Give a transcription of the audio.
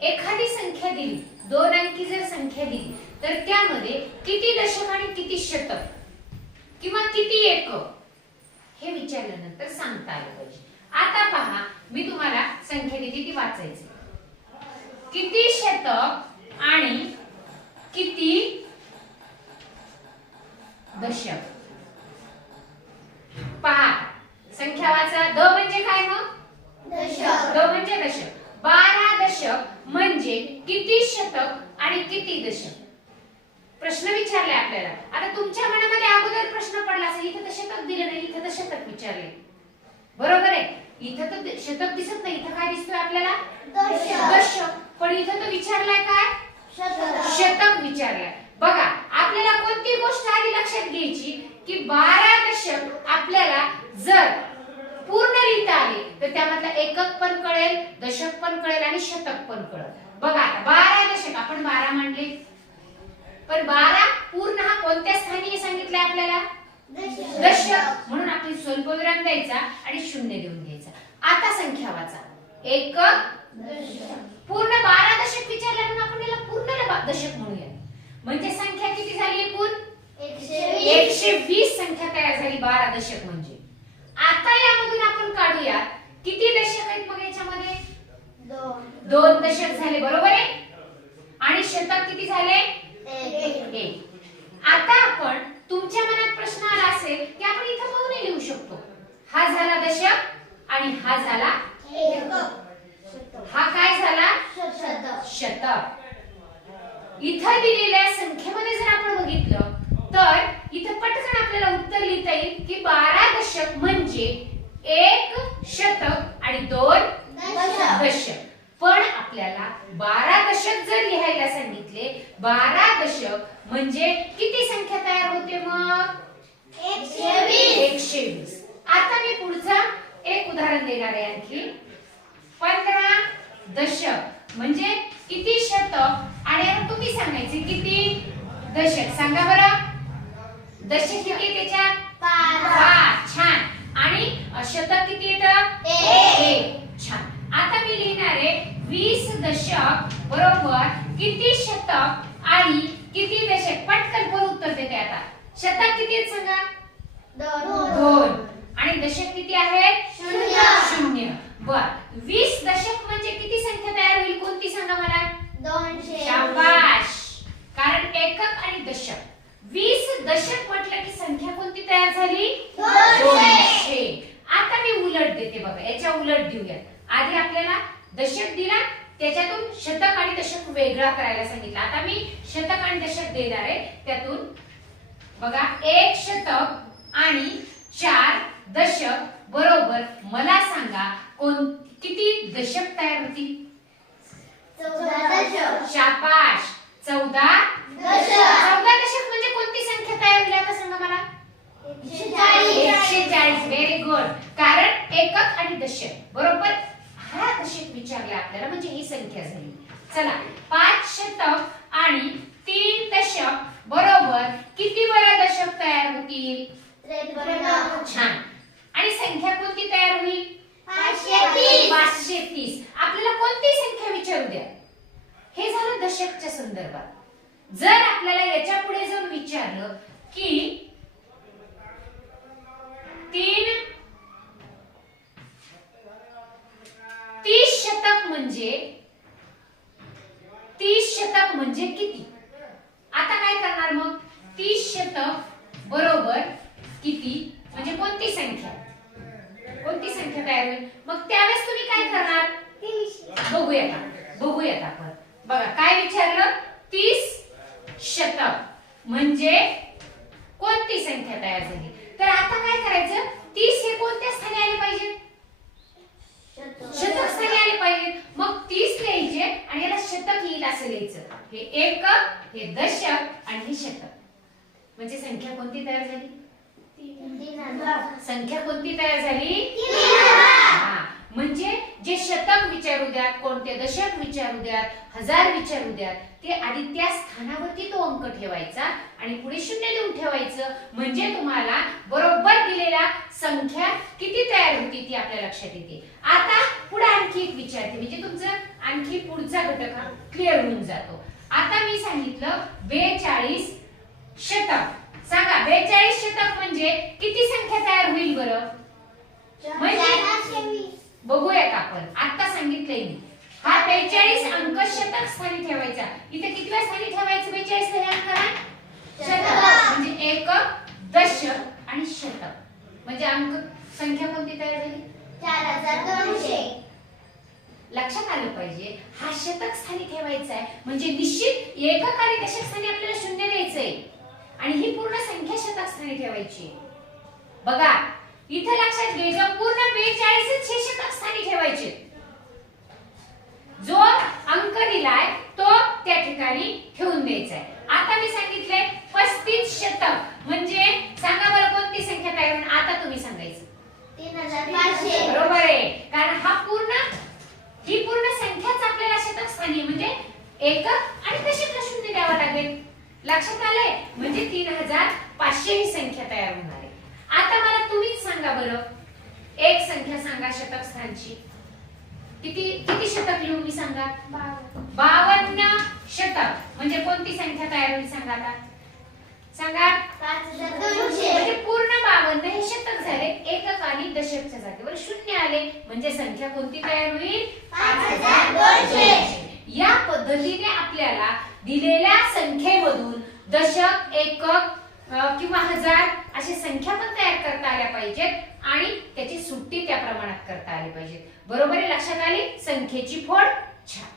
एखादी संख्या दिली, दोन अंकी जर संख्या दिली तर त्यामध्ये किती दशक आणि किती शतक किंवा किती एकक हे विचारल्यानंतर सांगता आलं पाहिजे. आता पहा, मी तुम्हाला संख्या दिली ती वाचायची. किती शतक आणि किती दशक. पहा, संख्या वाचा. द म्हणजे काय मग? दशक. द म्हणजे दशक. 12 दशक म्हणजे किती शतक आणि किती दशक. प्रश्न विचारले आपल्याला. आता तुमच्या मनामध्ये अगोदर प्रश्न पडला असेल, इथे तर शतक दिले नाही, इथे तर शतक विचारले. बरोबर आहे. इथे तर शतक दिसत नाही, इथे काय दिसतोय आपल्याला? दशक. पण इथे तर विचारलाय काय? शतक विचारलाय. बघा, आपल्याला कोणती गोष्ट आधी लक्षात घ्यायची की 12 दशक आपल्याला जर पूर्ण लिहिता आले तर त्यामधला एकक पण कळेल, दशक पण कळेल आणि शतक पण कळेल. बघा, 12 दशक आपण 12 मांडले, पण 12 पूर्ण हा कोणत्या स्थानी सांगितलंय आपल्याला? दशक. म्हणून आपण स्वल्पविराम द्यायचा आणि शून्य देऊन घ्यायचा. आता संख्या वाचा. एकक पूर्ण 12 दशक विचारल्या म्हणून आपण याला पूर्ण दशक म्हणूया. म्हणजे संख्या किती झाली एकूण? 120 संख्या तयार झाली 12 दशक म्हणजे. आता यामधून आपण काढूया किती दशक आहेत मग याच्यामध्ये? 2 दशक झाले. बरोबर आहे. आणि शतक किती झाले? 1. आता आपण, तुमच्या मनात प्रश्न आला असेल की आपण इथं बघून लिहू शकतो. हा झाला दशक आणि हा झाला एकक. हा काय झाला? शतक. इथं दिलेल्या संख्येमध्ये जर आपण बघितलं तर इथं पटकन आपल्याला उत्तर लिहिता येईल की 12 दशक म्हणजे 1 शतक आणि 2 दशक. पण आपल्याला 12 दशक जर लिहायला सांगितले, 12 दशक म्हणजे किती संख्या तयार होते मग? 120. आता मी पुढचा एक उदाहरण देणार आहे आणखी. 15 दशक म्हणजे किती शतक आणि आता तुम्ही सांगायचे किती दशक. सांगा बरं. दशक किती त्याच्यात? 5. छान. आणि शतक किती येतं? 1. छान. आता मी लिहिणार आहे 20 दशक बरोबर किती शतक आणि किती दशक. पटकन पण उत्तर देते. आता शतक किती आहेत सांगा? 2. आणि दशक किती आहेत? 0. बर, 20 दशक म्हणजे किती संख्या तयार होईल? कोणती सांगा मला? 200. शाबाश. कारण एकक आणि दशक. 20 दशक म्हटलं की संख्या कोणती तयार झाली? 200. आता मी उलट देते बघा. याच्या उलट देऊया. आधी आपल्याला दशक दिला, त्याच्यातून शतक आणि दशक वेगळा करायला सांगितलं. आता मी शतक आणि दशक देणार आहे. त्यातून बघा, 1 शतक आणि 4 दशक बरोबर मला सांगा किती दशक तयार होतील? 14 दशक. शाबाश. 14 दशक. 14 दशक म्हणजे कोणती संख्या तयार होईल आता सांगा मला? 140. Very good. कारण एकक आणि दशक बरोबर हा दशक विचारला आपल्याला, म्हणजे ही संख्या झाली. चला, 5 शतक आणि 3 दशक बरोबर किती बरं दशक तयार होतील? 53. छान. आणि संख्या कोणती तयार होईल? 530. 530. आपल्याला कोणती संख्या विचारू द्या. हे झालं दशकच्या संदर्भात. जर आपल्याला याच्या पुढे जाऊन विचारलं की 30 शतक म्हणजे किती? आता काय करणार मग? 30 शतक बरोबर किती म्हणजे कोणती संख्या तयार होईल? मग त्यावेळेस तुम्ही काय करणार? बघूयात आपण. बघा, काय विचारलं? 30 शतक म्हणजे कोणती संख्या तयार झाली. तर आता काय करायचं? 30 हे कोणत्या स्थानी आले पाहिजे? शतक स्थानी आले पाहिजे. मग 30 लिहायचे आणि याला शतक येईल असं लिहायचं. हे एकक, हे दशक आणि हे शतक. म्हणजे संख्या कोणती तयार झाली? संख्या कोणती तयार झाली? म्हणजे जे शतक विचारू द्यात, कोणते दशक विचारू द्यात, हजार विचारू द्यात, ते आधी त्या स्थानावरती तो अंक ठेवायचा आणि पुढे शून्य देऊन ठेवायचं. म्हणजे तुम्हाला बरोबर दिलेल्या संख्या किती तयार होती ती आपल्या लक्षात येते. आता पुढे आणखी एक विचारते म्हणजे तुमचं आणखी पुढचा घटक हा क्लिअर होऊन जातो. आता मी सांगितलं 42 शतक. सांगा 42 शतक म्हणजे किती संख्या तयार होईल बरं? बघूया का आपण. आता सांगितलंय मी हा 42 अंक शतक स्थानी ठेवायचा. इथे कितव्या स्थानी ठेवायचं? 42 हे अंक आहे शतक म्हणजे एकक, दशक आणि शतक म्हणजे अंक संख्या कोणती तयार झाली? 4200. लक्षात आलं पाहिजे हा शतक स्थानी ठेवायचा आहे म्हणजे निश्चित एकक आणि दशक स्थानी आपल्याला शून्य द्यायचंय आणि ही पूर्ण संख्या शतक स्थानी ठेवायची. बघा इथे लक्षात घ्यायचं पूर्ण 42 हे शतक स्थानी ठेवायचे. जो अंक दिलाय तो त्या ठिकाणी ठेवून द्यायचा आहे. आता मी सांगितलंय 35 शतक म्हणजे सांगा बरं कोणती संख्या तयार होईल? आता तुम्ही सांगायचं. 3500. बरोबर आहे कारण ही पूर्ण संख्याच आपल्याला शतक स्थानी म्हणजे एकक आणि दशकला शून्य द्यावं लागेल. लक्षात आलंय? म्हणजे 3500 ही संख्या तयार होणार आहे. आता मला तुम्हीच सांगा बरं एक संख्या सांगा शतक स्थानची. किती शतक लिहू मी सांगा? 52 शतक म्हणजे कोणती संख्या तयार होईल सांगा आता? सांगा. 5200. म्हणजे पूर्ण 52 हे शतक झाले. एकक आणि दशकच्या जागेवर शून्य आले म्हणजे संख्या कोणती तयार होईल? 5200. या पद्धतीने आपल्याला दिलेल्या संख्येमधून दशक, एकक किंवा हजार अशी संख्या पण तयार करता आल्या पाहिजेत आणि त्याची सुट्टी त्या प्रमाणात करता आली पाहिजे. बरोबर आहे? लक्षात आली संख्येची फोड? छान.